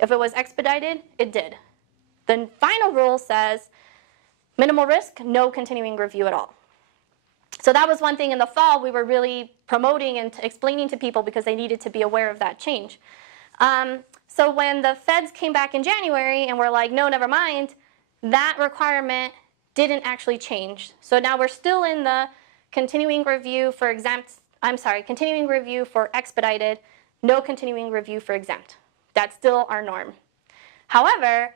If it was expedited, it did. The final rule says minimal risk, no continuing review at all. So that was one thing in the fall we were really promoting and explaining to people because they needed to be aware of that change. So when the feds came back in January and were like, no, never mind, that requirement didn't actually change. So now we're still in the continuing review for continuing review for expedited, no continuing review for exempt. That's still our norm. However,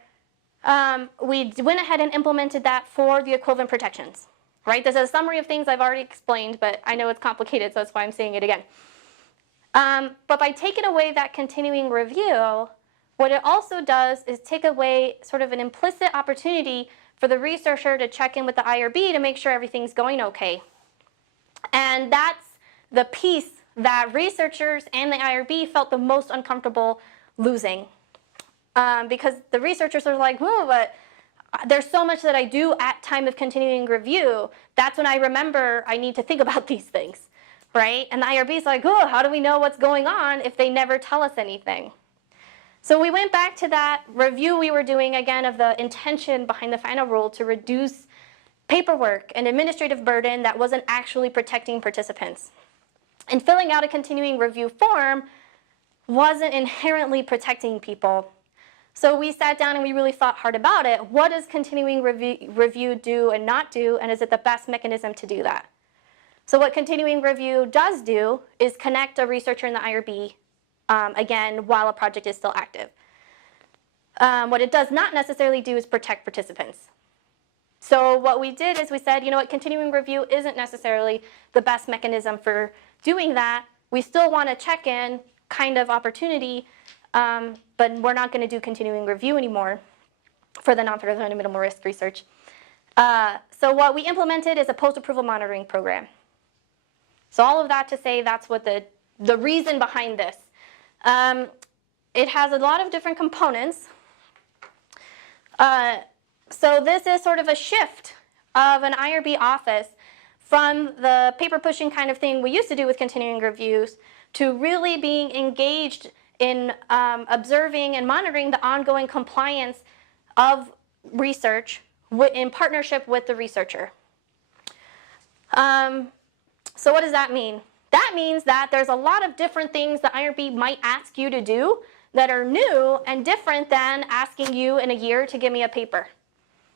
we went ahead and implemented that for the equivalent protections, right? This is a summary of things I've already explained, but I know it's complicated, so that's why I'm saying it again. But by taking away that continuing review, what it also does is take away sort of an implicit opportunity for the researcher to check in with the IRB to make sure everything's going okay. And that's the piece that researchers and the IRB felt the most uncomfortable losing. Because the researchers are like, oh, but there's so much that I do at time of continuing review. That's when I remember I need to think about these things, right? And the IRB is like, oh, how do we know what's going on if they never tell us anything? So we went back to that review we were doing again of the intention behind the final rule to reduce paperwork and administrative burden that wasn't actually protecting participants. And filling out a continuing review form wasn't inherently protecting people. So we sat down and we really thought hard about it. What does continuing review do and not do, and is it the best mechanism to do that? So what continuing review does do is connect a researcher in the IRB, again, while a project is still active. What it does not necessarily do is protect participants. So what we did is we said, you know what, continuing review isn't necessarily the best mechanism for doing that. We still want a check-in kind of opportunity, but we're not going to do continuing review anymore for the non-threat and minimal risk research. So what we implemented is a post-approval monitoring program. So all of that to say that's what the reason behind this. It has a lot of different components. So this is sort of a shift of an IRB office from the paper pushing kind of thing we used to do with continuing reviews to really being engaged in observing and monitoring the ongoing compliance of research in partnership with the researcher. So what does that mean? That means that there's a lot of different things the IRB might ask you to do that are new and different than asking you in a year to give me a paper.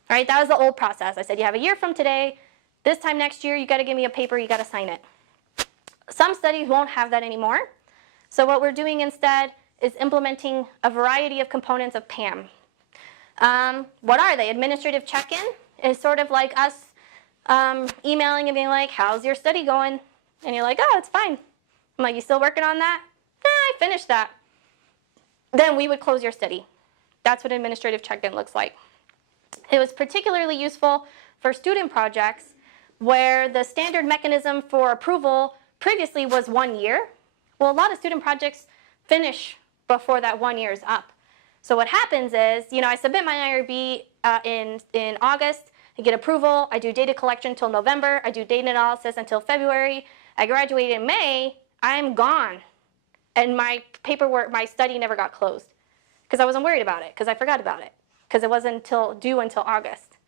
Right? That was the old process. I said, you have a year from today. This time next year, you got to give me a paper. You got to sign it. Some studies won't have that anymore. So what we're doing instead is implementing a variety of components of PAM. What are they? Administrative check-in is sort of like us emailing and being like, how's your study going? And you're like, oh, it's fine. I'm like, you still working on that? I finished that. Then we would close your study. That's what administrative check-in looks like. It was particularly useful for student projects where the standard mechanism for approval previously was 1 year. Well, a lot of student projects finish before that 1 year is up. So what happens is, I submit my IRB in August, I get approval, I do data collection until November, I do data analysis until February, I graduate in May, I'm gone. And my paperwork, my study never got closed because I wasn't worried about it, because I forgot about it, because it wasn't due until August.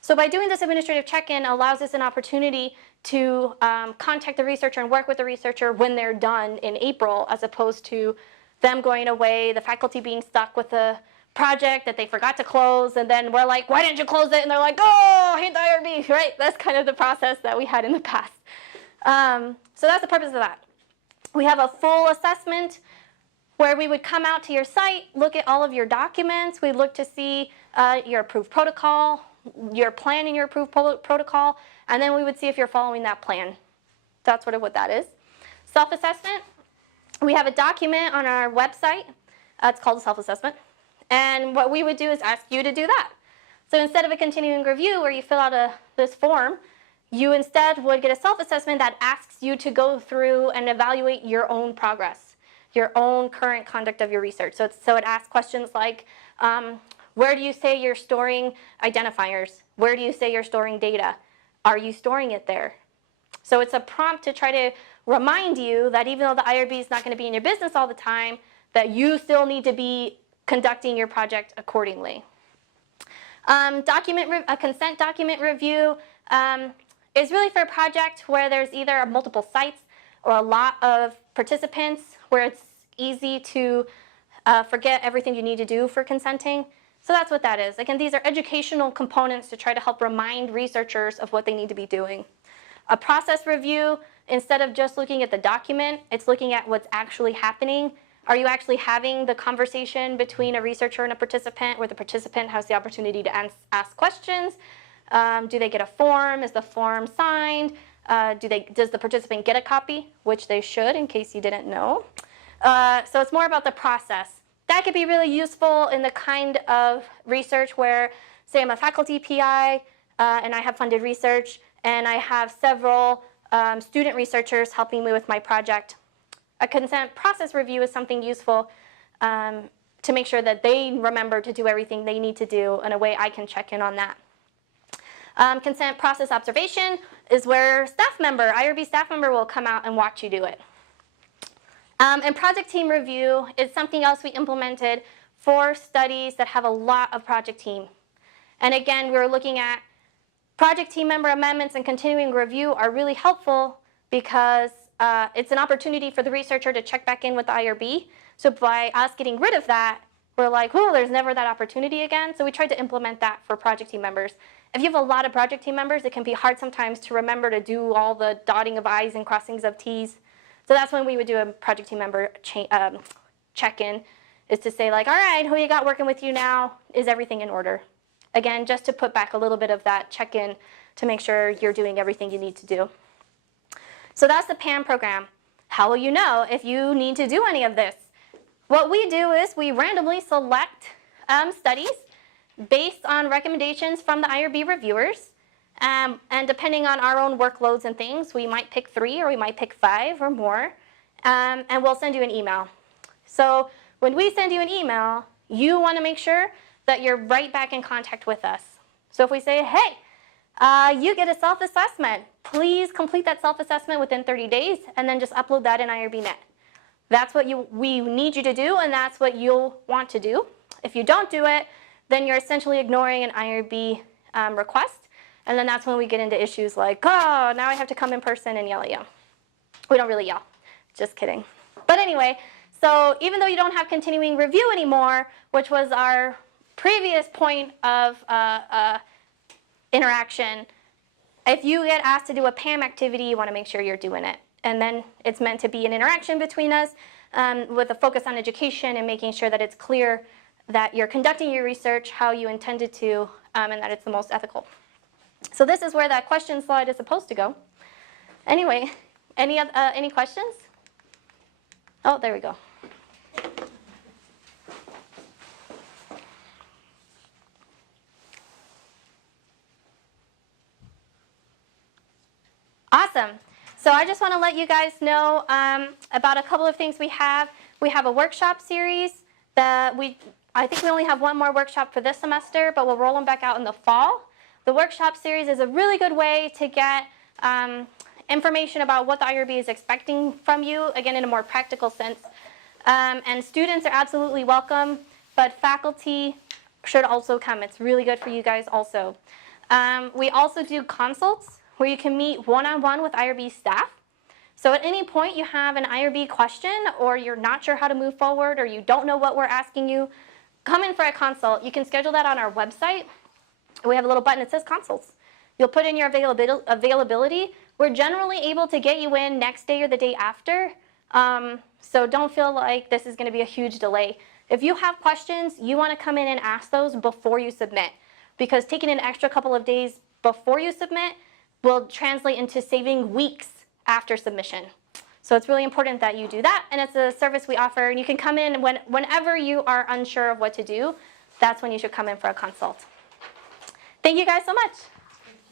So by doing this administrative check-in allows us an opportunity to contact the researcher and work with the researcher when they're done in April, as opposed to them going away, the faculty being stuck with a project that they forgot to close, and then we're like, why didn't you close it? And they're like, oh, I hate the IRB, right? That's kind of the process that we had in the past. So that's the purpose of that. We have a full assessment where we would come out to your site, look at all of your documents. We look to see your approved protocol, your plan in your approved protocol, and then we would see if you're following that plan. That's sort of what that is. Self-assessment. We have a document on our website. It's called a self-assessment. And what we would do is ask you to do that. So instead of a continuing review where you fill out this form, you instead would get a self-assessment that asks you to go through and evaluate your own progress, your own current conduct of your research. So it asks questions like, where do you say you're storing identifiers? Where do you say you're storing data? Are you storing it there? So it's a prompt to try to remind you that even though the IRB is not going to be in your business all the time, that you still need to be conducting your project accordingly. A consent document review is really for a project where there's either multiple sites or a lot of participants where it's easy to forget everything you need to do for consenting. So that's what that is. Again, these are educational components to try to help remind researchers of what they need to be doing. A process review, instead of just looking at the document, it's looking at what's actually happening. Are you actually having the conversation between a researcher and a participant where the participant has the opportunity to ask questions? Do they get a form? Is the form signed? Does the participant get a copy? Which they should, in case you didn't know. So it's more about the process. That could be really useful in the kind of research where, say I'm a faculty PI and I have funded research and I have several student researchers helping me with my project. A consent process review is something useful to make sure that they remember to do everything they need to do in a way I can check in on that. Consent process observation is where IRB staff member will come out and watch you do it. And project team review is something else we implemented for studies that have a lot of project team. And again, we were looking at project team member amendments and continuing review are really helpful because it's an opportunity for the researcher to check back in with the IRB. So by us getting rid of that, we're like, oh, there's never that opportunity again. So we tried to implement that for project team members. If you have a lot of project team members, it can be hard sometimes to remember to do all the dotting of I's and crossings of T's. So that's when we would do a project team member check-in, is to say like, all right, who you got working with you now? Is everything in order? Again, just to put back a little bit of that check-in to make sure you're doing everything you need to do. So that's the PAM program. How will you know if you need to do any of this? What we do is we randomly select studies based on recommendations from the IRB reviewers. And depending on our own workloads and things, we might pick 3 or we might pick 5 or more. And we'll send you an email. So when we send you an email, you want to make sure that you're right back in contact with us. So if we say, hey, you get a self-assessment, please complete that self-assessment within 30 days and then just upload that in IRBnet. That's what we need you to do, and that's what you'll want to do. If you don't do it, then you're essentially ignoring an IRB request, and then that's when we get into issues like, oh, now I have to come in person and yell at you. We don't really yell, just kidding. But anyway, so even though you don't have continuing review anymore, which was our previous point of interaction, if you get asked to do a PAM activity, you want to make sure you're doing it. And then it's meant to be an interaction between us with a focus on education and making sure that it's clear that you're conducting your research how you intended to and that it's the most ethical. So this is where that question slide is supposed to go. Anyway, any questions? Oh, there we go. Awesome. So I just want to let you guys know about a couple of things we have. We have a workshop series that I think we only have one more workshop for this semester, but we'll roll them back out in the fall. The workshop series is a really good way to get information about what the IRB is expecting from you, again, in a more practical sense. And students are absolutely welcome, but faculty should also come. It's really good for you guys also. We also do consults where you can meet one-on-one with IRB staff. So at any point you have an IRB question or you're not sure how to move forward or you don't know what we're asking you, come in for a consult. You can schedule that on our website. We have a little button that says consults. You'll put in your availability. We're generally able to get you in next day or the day after. So don't feel like this is going to be a huge delay. If you have questions, you want to come in and ask those before you submit, because taking an extra couple of days before you submit will translate into saving weeks after submission. So it's really important that you do that, and it's a service we offer, and you can come in whenever you are unsure of what to do. That's when you should come in for a consult. Thank you guys so much.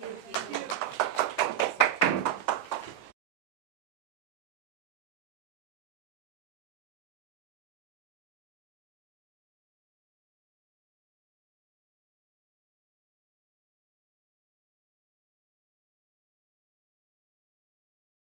Thank you.